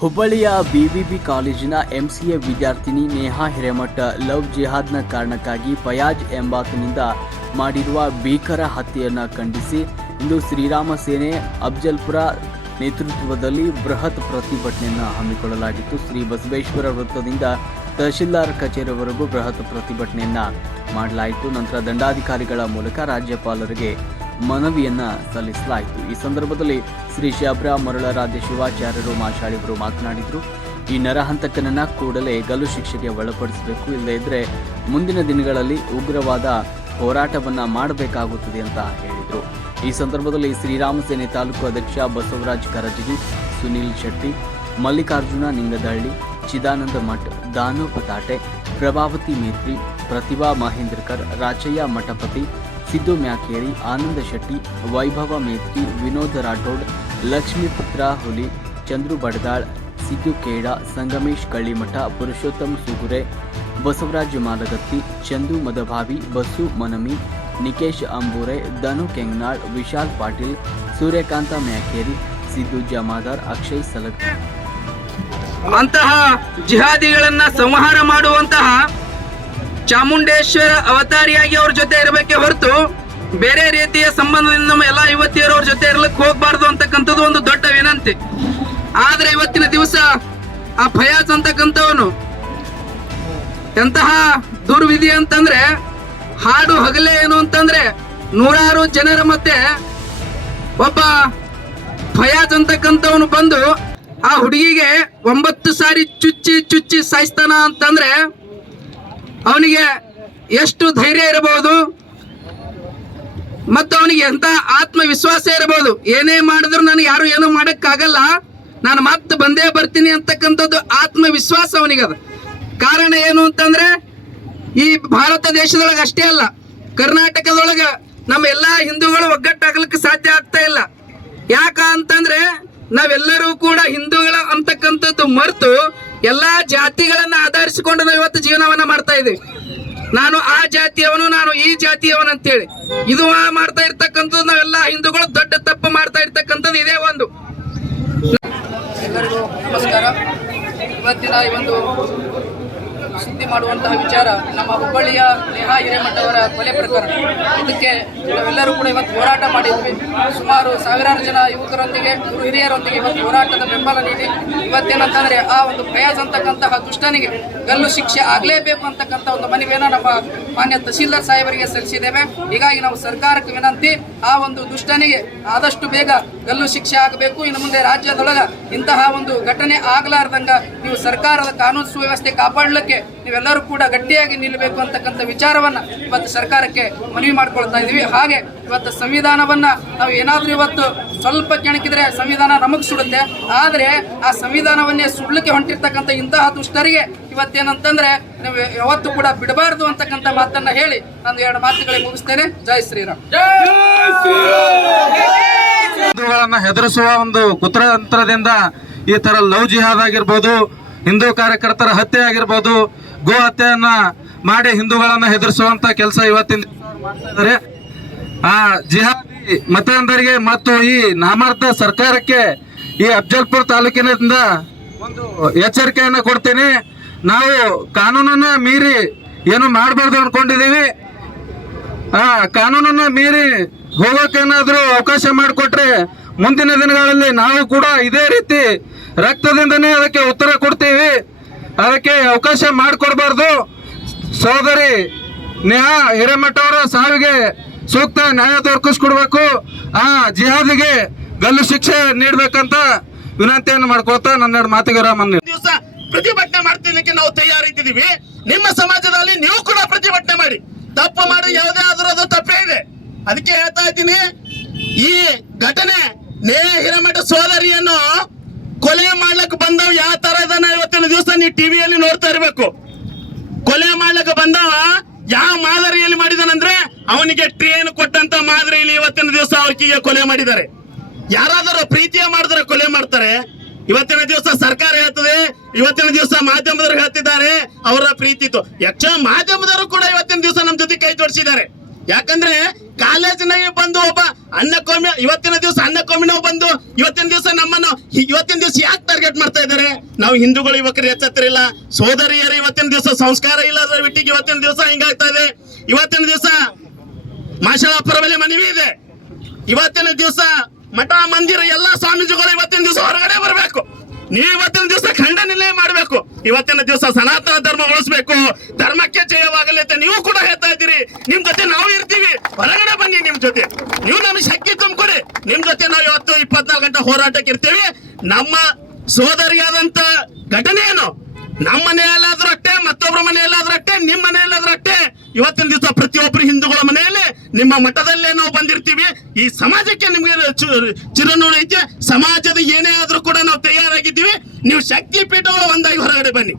ಹುಬ್ಬಳ್ಳಿಯ ಬಿಬಿಬಿ ಕಾಲೇಜಿನ ಎಂಸಿಎ ವಿದ್ಯಾರ್ಥಿನಿ ನೇಹಾ ಹಿರೇಮಠ ಲವ್ ಜಿಹಾದ್ನ ಕಾರಣಕ್ಕಾಗಿ ಫಯಾಜ್ ಎಂಬಾತನಿಂದ ಮಾಡಿರುವ ಭೀಕರ ಹತ್ಯೆಯನ್ನು ಖಂಡಿಸಿ ಇಂದು ಶ್ರೀರಾಮ ಸೇನೆ ಅಫ್ಜಲ್ಪುರ ನೇತೃತ್ವದಲ್ಲಿ ಬೃಹತ್ ಪ್ರತಿಭಟನೆಯನ್ನು ಹಮ್ಮಿಕೊಳ್ಳಲಾಗಿತ್ತು. ಶ್ರೀ ಬಸವೇಶ್ವರ ವೃತ್ತದಿಂದ ತಹಶೀಲ್ದಾರ್ ಕಚೇರಿವರೆಗೂ ಬೃಹತ್ ಪ್ರತಿಭಟನೆಯನ್ನು ಮಾಡಲಾಯಿತು. ನಂತರ ದಂಡಾಧಿಕಾರಿಗಳ ಮೂಲಕ ರಾಜ್ಯಪಾಲರಿಗೆ ಮನವಿಯನ್ನ ಸಲ್ಲಿಸಲಾಯಿತು. ಈ ಸಂದರ್ಭದಲ್ಲಿ ಶ್ರೀ ಶಾಬ್ರ ಮರುಳರಾಧ್ಯ ಶಿವಾಚಾರ್ಯರು ಮಾಶಾಳಿವರು ಮಾತನಾಡಿದರು. ಈ ನರಹಂತಕನನ್ನ ಕೂಡಲೇ ಗಲ್ಲು ಶಿಕ್ಷೆಗೆ ಒಳಪಡಿಸಬೇಕು. ಇಲ್ಲದೇ ಇದ್ರೆ ಮುಂದಿನ ದಿನಗಳಲ್ಲಿ ಉಗ್ರವಾದ ಹೋರಾಟವನ್ನ ಮಾಡಬೇಕಾಗುತ್ತದೆ ಅಂತ ಹೇಳಿದರು. ಈ ಸಂದರ್ಭದಲ್ಲಿ ಶ್ರೀರಾಮ ಸೇನೆ ತಾಲೂಕು ಅಧ್ಯಕ್ಷ ಬಸವರಾಜ್ ಕರಜಗಿ, ಸುನೀಲ್ ಶೆಟ್ಟಿ, ಮಲ್ಲಿಕಾರ್ಜುನ ನಿಂಗದಹಳ್ಳಿ ಚಿದಾನಂದ ಮಠ್ ದಾನು ಪತಾಟೆ ಪ್ರಭಾವತಿ ಮೇತ್ರಿ, ಪ್ರತಿಭಾ ಮಹೇಂದ್ರಕರ್, ರಾಚಯ್ಯ ಮಠಪತಿ ಸಿದ್ದು ಮ್ಯಾಕೇರಿ, ಆನಂದ ಶೆಟ್ಟಿ, ವೈಭವ ಮೇತ್ರಿ, ವಿನೋದ್ ರಾಠೋಡ್, ಲಕ್ಷ್ಮೀಪುತ್ರ ಹುಲಿ, ಚಂದ್ರು ಬಡದಾಳ್, ಸಿದ್ದು ಕೇಡ ಸಂಗಮೇಶ್ ಕಳ್ಳಿಮಠ, ಪುರುಷೋತ್ತಮ್ ಸುಗುರೆ, ಬಸವರಾಜ್ ಮಾಲಗತ್ತಿ, ಚಂದು ಮದಭಾವಿ, ಬಸು ಮನಮಿ, ನಿಕೇಶ್ ಅಂಬೂರೆ, ಧನು ಕೆಂಗ್ನಾಳ್, ವಿಶಾಲ್ ಪಾಟೀಲ್, ಸೂರ್ಯಕಾಂತ ಮ್ಯಾಕೇರಿ, ಸಿದ್ದು ಜಮಾದಾರ್, ಅಕ್ಷಯ್ ಸಲಗ್ ಅಂತಹ ಜಿಹಾದಿಗಳನ್ನ ಸಂಹಾರ ಮಾಡುವಂತಹ ಚಾಮುಂಡೇಶ್ವರ ಅವತಾರಿಯಾಗಿ ಅವ್ರ ಜೊತೆ ಇರಬೇಕೆ ಹೊರತು ಬೇರೆ ರೀತಿಯ ಸಂಬಂಧದಿಂದ ನಮ್ಮ ಎಲ್ಲ ಯುವತಿಯರು ಅವ್ರ ಜೊತೆ ಇರ್ಲಿಕ್ಕೆ ಹೋಗ್ಬಾರ್ದು ಅಂತಕ್ಕಂಥದ್ದು ಒಂದು ದೊಡ್ಡ ವಿನಂತಿ. ಆದ್ರೆ ಇವತ್ತಿನ ದಿವಸ ಆ ಫಯಾಜ್ ಅಂತಕ್ಕಂಥವನು ಎಂತಹ ದುರ್ವಿಧಿ ಅಂತಂದ್ರೆ ಹಾಡು ಹಗಲೇ ಏನು ಅಂತಂದ್ರೆ ನೂರಾರು ಜನರ ಮತ್ತೆ ಒಬ್ಬ ಫಯಾಜ್ ಅಂತಕ್ಕಂಥವನು ಬಂದು ಆ ಹುಡುಗಿಗೆ ಒಂಬತ್ತು ಸಾರಿ ಚುಚ್ಚಿ ಚುಚ್ಚಿ ಸಾಯಿಸ್ತಾನ ಅಂತಂದ್ರೆ ಅವನಿಗೆ ಎಷ್ಟು ಧೈರ್ಯ ಇರಬಹುದು ಮತ್ತು ಅವನಿಗೆ ಎಂಥ ಆತ್ಮವಿಶ್ವಾಸ ಇರಬಹುದು? ಏನೇ ಮಾಡಿದ್ರು ನನಗೆ ಯಾರು ಏನು ಮಾಡೋಕ್ಕಾಗಲ್ಲ. ನಾನು ಮತ್ತೆ ಬಂದೇ ಬರ್ತೀನಿ ಅಂತಕ್ಕಂಥದ್ದು ಆತ್ಮವಿಶ್ವಾಸ ಅವನಿಗದ ಕಾರಣ ಏನು ಅಂತಂದ್ರೆ, ಈ ಭಾರತ ದೇಶದೊಳಗೆ ಅಷ್ಟೇ ಅಲ್ಲ, ಕರ್ನಾಟಕದೊಳಗೆ ನಮ್ಮ ಎಲ್ಲಾ ಹಿಂದೂಗಳು ಒಗ್ಗಟ್ಟಾಗಲಿಕ್ಕೆ ಸಾಧ್ಯ ಆಗ್ತಾ ಇಲ್ಲ. ಯಾಕ ಅಂತಂದ್ರೆ ನಾವೆಲ್ಲರೂ ಕೂಡ ಹಿಂದೂಗಳ ಅಂತಕ್ಕಂಥದ್ದು ಮರೆತು ಎಲ್ಲಾ ಜಾತಿಗಳನ್ನ ಆಧರಿಸಿಕೊಂಡು ನಾವು ಇವತ್ತು ಜೀವನವನ್ನ ಮಾಡ್ತಾ ಇದ್ದೀವಿ. ನಾನು ಆ ಜಾತಿಯವನು, ನಾನು ಈ ಜಾತಿಯವನು ಅಂತೇಳಿ. ಇದು ಮಾಡ್ತಾ ಇರ್ತಕ್ಕಂಥದ್ದು ನಾವೆಲ್ಲ ಹಿಂದೂಗಳು ದೊಡ್ಡ ತಪ್ಪು ಮಾಡ್ತಾ ಇರ್ತಕ್ಕಂಥದ್ದು ಇದೇ ಒಂದು. ನಮಸ್ಕಾರ. ಇವತ್ತಿನ ಈ ಒಂದು ಸುದ್ದಿ ಮಾಡುವಂತಹ ವಿಚಾರ ನಮ್ಮ ಹುಬ್ಬಳ್ಳಿಯ ನೇಹಾ ಹಿರೇಮಠವರ ಕೊಲೆ ಪ್ರಕರಣ. ಇದಕ್ಕೆ ನಾವೆಲ್ಲರೂ ಕೂಡ ಇವತ್ತು ಹೋರಾಟ ಮಾಡಿದ್ವಿ. ಸುಮಾರು ಸಾವಿರಾರು ಜನ ಯುವಕರೊಂದಿಗೆ ಗುರು ಹಿರಿಯರೊಂದಿಗೆ ಇವತ್ತು ಹೋರಾಟದ ಬೆಂಬಲ ನೀಡಿ ಇವತ್ತೇನಂತಂದ್ರೆ ಆ ಒಂದು ಫಯಾಜ್ ಅಂತಕ್ಕಂತಹ ದುಷ್ಟನಿಗೆ ಗಲ್ಲು ಶಿಕ್ಷೆ ಆಗಲೇಬೇಕು ಅಂತಕ್ಕಂಥ ಒಂದು ಮನವಿಯನ್ನು ನಮ್ಮ ಮಾನ್ಯ ತಹಸೀಲ್ದಾರ್ ಸಾಹೇಬರಿಗೆ ಸಲ್ಲಿಸಿದ್ದೇವೆ. ಹೀಗಾಗಿ ನಾವು ಸರ್ಕಾರಕ್ಕೆ ವಿನಂತಿ, ಆ ಒಂದು ದುಷ್ಟನಿಗೆ ಆದಷ್ಟು ಬೇಗ ಗಲ್ಲು ಶಿಕ್ಷೆ ಆಗಬೇಕು. ಇನ್ನು ಮುಂದೆ ರಾಜ್ಯದೊಳಗ ಇಂತಹ ಒಂದು ಘಟನೆ ಆಗಲಾರ್ದಂಗ ನೀವು ಸರ್ಕಾರದ ಕಾನೂನು ಸುವ್ಯವಸ್ಥೆ ಕಾಪಾಡಲಿಕ್ಕೆ ನೀವೆಲ್ಲರೂ ಕೂಡ ಗಟ್ಟಿಯಾಗಿ ನಿಲ್ಲಬೇಕು ಅಂತಕ್ಕಂಥ ವಿಚಾರವನ್ನ ಇವತ್ತು ಸರ್ಕಾರಕ್ಕೆ ಮನವಿ ಮಾಡ್ಕೊಳ್ತಾ ಇದೀವಿ ಹಾಗೆ ಇವತ್ತು ಸಂವಿಧಾನವನ್ನ ನಾವು ಏನಾದ್ರೂ ಇವತ್ತು ಸ್ವಲ್ಪ ಕೆಣಕಿದ್ರೆ ಸಂವಿಧಾನ ನಮಗ್ ಸುಡುತ್ತೆ. ಆದ್ರೆ ಆ ಸಂವಿಧಾನವನ್ನೇ ಸುಡ್ಲಿಕ್ಕೆ ಹೊಂಟಿರ್ತಕ್ಕಂಥ ಇಂತಹ ದುಷ್ಟರಿಗೆ ಇವತ್ತೇನಂತಂದ್ರೆ ನೀವು ಯಾವತ್ತು ಕೂಡ ಬಿಡಬಾರ್ದು ಅಂತಕ್ಕಂಥ ಮಾತನ್ನ ಹೇಳಿ ನಾನು ಎರಡು ಮಾತುಗಳಿಗೆ ಮುಗಿಸ್ತೇನೆ. ಜೈ ಶ್ರೀರಾಮ್. ಹೆದರಿಸುವ ಒಂದು ಕುತಂತ್ರದಿಂದ ಈ ತರ ಲವ್ ಜಿಹಾದ್ ಆಗಿರ್ಬೋದು ಹಿಂದೂ ಕಾರ್ಯಕರ್ತರ ಹತ್ಯೆ ಆಗಿರ್ಬೋದು, ಗೋ ಹತ್ಯೆಯನ್ನ ಮಾಡಿ ಹಿಂದೂಗಳನ್ನ ಹೆದರಿಸುವಂತ ಕೆಲಸ ಇವತ್ತಿನ ಮಾಡ್ತಾ ಆ ಜಿಹಾದಿ ಮತಾಂಧರಿಗೆ ಮತ್ತು ಈ ನಾಮಾರ್ಥ ಸರ್ಕಾರಕ್ಕೆ ಈ ಅಫ್ಜಲ್ಪುರ್ ತಾಲೂಕಿನಿಂದ ಒಂದು ಎಚ್ಚರಿಕೆಯನ್ನ ಕೊಡ್ತೀನಿ. ನಾವು ಕಾನೂನನ್ನ ಮೀರಿ ಏನು ಮಾಡಬಾರ್ದು ಅನ್ಕೊಂಡಿದೀವಿ ಆ ಕಾನೂನನ್ನ ಮೀರಿ ಹೋಗೋಕೇನಾದ್ರೂ ಅವಕಾಶ ಮಾಡಿಕೊಟ್ರೆ ಮುಂದಿನ ದಿನಗಳಲ್ಲಿ ನಾವು ಕೂಡ ಇದೇ ರೀತಿ ರಕ್ತದಿಂದನೇ ಅದಕ್ಕೆ ಉತ್ತರ ಕೊಡ್ತೀವಿ. ಅದಕ್ಕೆ ಅವಕಾಶ ಮಾಡಿಕೊಡ್ಬಾರ್ದು. ಸೋದರಿ ನೇಹಾ ಹಿರೇಮಠ ಅವರ ಸಾವಿಗೆ ಸೂಕ್ತ ನ್ಯಾಯ ದೊರಕಿಸ್ಕೊಡ್ಬೇಕು. ಆ ಜಿಹಾದಿಗೆ ಗಲ್ಲು ಶಿಕ್ಷೆ ನೀಡ್ಬೇಕಂತ ವಿನಂತಿಯನ್ನು ಮಾಡ್ಕೋತಾ ನನ್ನೆರಡು ಮಾತಿಗೆ ರಾಮ ದಿವಸ ಪ್ರತಿಭಟನೆ ಮಾಡ್ತಿರ್ಲಿಕ್ಕೆ ನಾವು ತಯಾರಿದ್ದೀವಿ. ನಿಮ್ಮ ಸಮಾಜದಲ್ಲಿ ನೀವು ಕೂಡ ಪ್ರತಿಭಟನೆ ಮಾಡಿ. ತಪ್ಪು ಮಾಡಿ ಯಾವುದೇ ಆದ್ರೂ ಅದು ತಪ್ಪೇ ಇದೆ. ಅದಕ್ಕೆ ಹೇಳ್ತಾ ಇದ್ದೀನಿ, ಈ ಘಟನೆ ನೇ ಹಿರೇಮಠ ಸೋದರಿಯನ್ನು ಕೊಲೆ ಮಾಡ್ಲಿಕ್ಕೆ ಬಂದವ್. ಯಾವ ತರ ಇದನ್ನ ಇವತ್ತಿನ ದಿವಸ ನೀವು ಟಿವಿಯಲ್ಲಿ ನೋಡ್ತಾ ಇರ್ಬೇಕು. ಕೊಲೆ ಮಾಡ್ಲಿಕ್ಕೆ ಬಂದವ ಯಾವ ಮಾದರಿಯಲ್ಲಿ ಮಾಡಿದಾನಂದ್ರೆ ಅವನಿಗೆ ಟ್ರೇನ್ ಕೊಟ್ಟಂತ ಮಾದರಿಯಲ್ಲಿ ಇವತ್ತಿನ ದಿವಸ ಅವ್ರಿಗೆ ಕೊಲೆ ಮಾಡಿದ್ದಾರೆ. ಯಾರಾದರೂ ಪ್ರೀತಿಯ ಮಾಡಿದ್ರೆ ಕೊಲೆ ಮಾಡ್ತಾರೆ. ಇವತ್ತಿನ ದಿವಸ ಸರ್ಕಾರ ಹೇಳ್ತದೆ, ಇವತ್ತಿನ ದಿವಸ ಮಾಧ್ಯಮದವರು ಹೇಳ್ತಿದ್ದಾರೆ, ಅವರ ಪ್ರೀತಿ ಇತ್ತು ಯಕ್ಷ ಮಾಧ್ಯಮದವರು ಕೂಡ ಇವತ್ತಿನ ದಿವಸ ನಮ್ಮ ಜೊತೆ ಕೈ ಜೋಡಿಸಿದ್ದಾರೆ. ಯಾಕಂದ್ರೆ ಕಾಲೇಜಿನಾಗೆ ಬಂದು ಒಬ್ಬ ಅನ್ನಕ್ಕೊಮ್ಮೆ, ಇವತ್ತಿನ ದಿವಸ ಅನ್ನಕ್ಕೊಮ್ಮೆನವ್ ಬಂದು, ಇವತ್ತಿನ ದಿವಸ ನಮ್ಮನ್ನು ಇವತ್ತಿನ ದಿವಸ ಯಾಕೆ ಟಾರ್ಗೆಟ್ ಮಾಡ್ತಾ ಇದ್ದಾರೆ? ನಾವು ಹಿಂದೂಗಳು ಯುವಕರು ಎಚ್ಚೆತ್ತರಿಲ್ಲ, ಸೋದರಿಯರು ಇವತ್ತಿನ ದಿವಸ, ಸಂಸ್ಕಾರ ಇಲ್ಲದ ಬಿಟ್ಟಿಗೆ ಇವತ್ತಿನ ದಿವಸ ಹಿಂಗಾಗ್ತಾ ಇದೆ? ಇವತ್ತಿನ ದಿವಸ ಮಾಷಾಳಪ್ಪರ ಮೇಲೆ ಮನವಿ ಇದೆ. ಇವತ್ತಿನ ದಿವಸ ಮಠ, ಮಂದಿರ, ಎಲ್ಲಾ ಸ್ವಾಮೀಜಿಗಳು ಇವತ್ತಿನ ದಿವಸ ಹೊರಗಡೆ ಬರಬೇಕು. ನೀವು ಇವತ್ತಿನ ದಿವಸ ಖಂಡನೆ ಮಾಡಬೇಕು. ಇವತ್ತಿನ ದಿವಸ ಸನಾತನ ಧರ್ಮ ಉಳಿಸ್ಬೇಕು. ಧರ್ಮಕ್ಕೆ ಜಯವಾಗಲಿ ಅಂತ ನೀವು ಕೂಡ ಹೇಳ್ತಾ ಇದ್ದೀರಿ. ನಿಮ್ ಜೊತೆ ನಾವು ಇರ್ತೀವಿ. ಹೊರಗಡೆ ಬನ್ನಿ ನಿಮ್ ಜೊತೆ. ನೀವು ನಮ್ಗೆ ಶಕ್ತಿ ತುಂಬಿಕೊಡಿ. ನಿಮ್ ಜೊತೆ ನಾವು ಇವತ್ತು ಇಪ್ಪತ್ನಾಲ್ಕು ಗಂಟೆ ಹೋರಾಟಕ್ಕೆ ಇರ್ತೀವಿ. ನಮ್ಮ ಸೋದರಿಯಾದಂತ ಘಟನೆ ಏನು? ನಮ್ಮ ಮನೆಯಲ್ಲಾದ್ರೂ ಅಷ್ಟೇ ಮತ್ತೊಬ್ಬರ ಮನೆಯಲ್ಲಾದ್ರೂ ಅಷ್ಟೇ ನಿಮ್ಮ ಮನೆಯಲ್ಲಾದ್ರೂ ಅಷ್ಟೇ. ಇವತ್ತಿನ ದಿವಸ ಪ್ರತಿಯೊಬ್ಬರು ಹಿಂದೂಗಳ ಮನೆಯಲ್ಲಿ ನಿಮ್ಮ ಮಠದಲ್ಲೇ ನಾವು ಬಂದಿರ್ತೀವಿ. ಈ ಸಮಾಜಕ್ಕೆ ನಿಮಗೆ ಚು- ಚಿರನೋಡು ಐತೆ. ಸಮಾಜದ ಏನೇ ಆದ್ರೂ ಕೂಡ ನಾವು ತಯಾರಾಗಿದ್ದೀವಿ. ನೀವು ಶಕ್ತಿ ಪೀಠಗಳು ಒಂದಾಗಿ ಹೊರಗಡೆ ಬನ್ನಿ.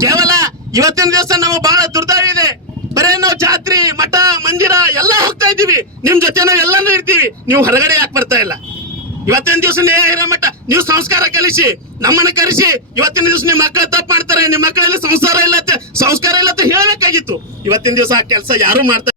ಕೇವಲ ಇವತ್ತಿನ ದಿವಸ ನಮಗೆ ಬಹಳ ದುರ್ದೈವ ಇದೆ. ಬರೇ ನಾವು ಜಾತ್ರೆ, ಮಠ, ಮಂದಿರ ಎಲ್ಲ ಹೋಗ್ತಾ ಇದ್ದೀವಿ. ನಿಮ್ ಜೊತೆ ನಾವು ಎಲ್ಲಾನು ಇರ್ತೀವಿ. ನೀವು ಹೊರಗಡೆ ಯಾಕೆ ಬರ್ತಾ ಇಲ್ಲ? ಇವತ್ತಿನ ದಿವಸ ನೇಹ ಹಿರೇಮಠ ನೀವು ಸಂಸ್ಕಾರ ಕಲಿಸಿ, ನಮ್ಮನ್ನ ಕರೆಸಿ, ಇವತ್ತಿನ ದಿವಸ ನಿಮ್ಮ ಮಕ್ಕಳು ತಪ್ಪು ಮಾಡ್ತಾರೆ ನಿಮ್ಮ ಮಕ್ಕಳಲ್ಲಿ ಸಂಸಾರ ಇಲ್ಲ ಸಂಸ್ಕಾರ ಇಲ್ಲ ಹೇಳಬೇಕಾಗಿತ್ತು. ಇವತ್ತಿನ ದಿವಸ ಆ ಕೆಲಸ ಯಾರು ಮಾಡ್ತಾರೆ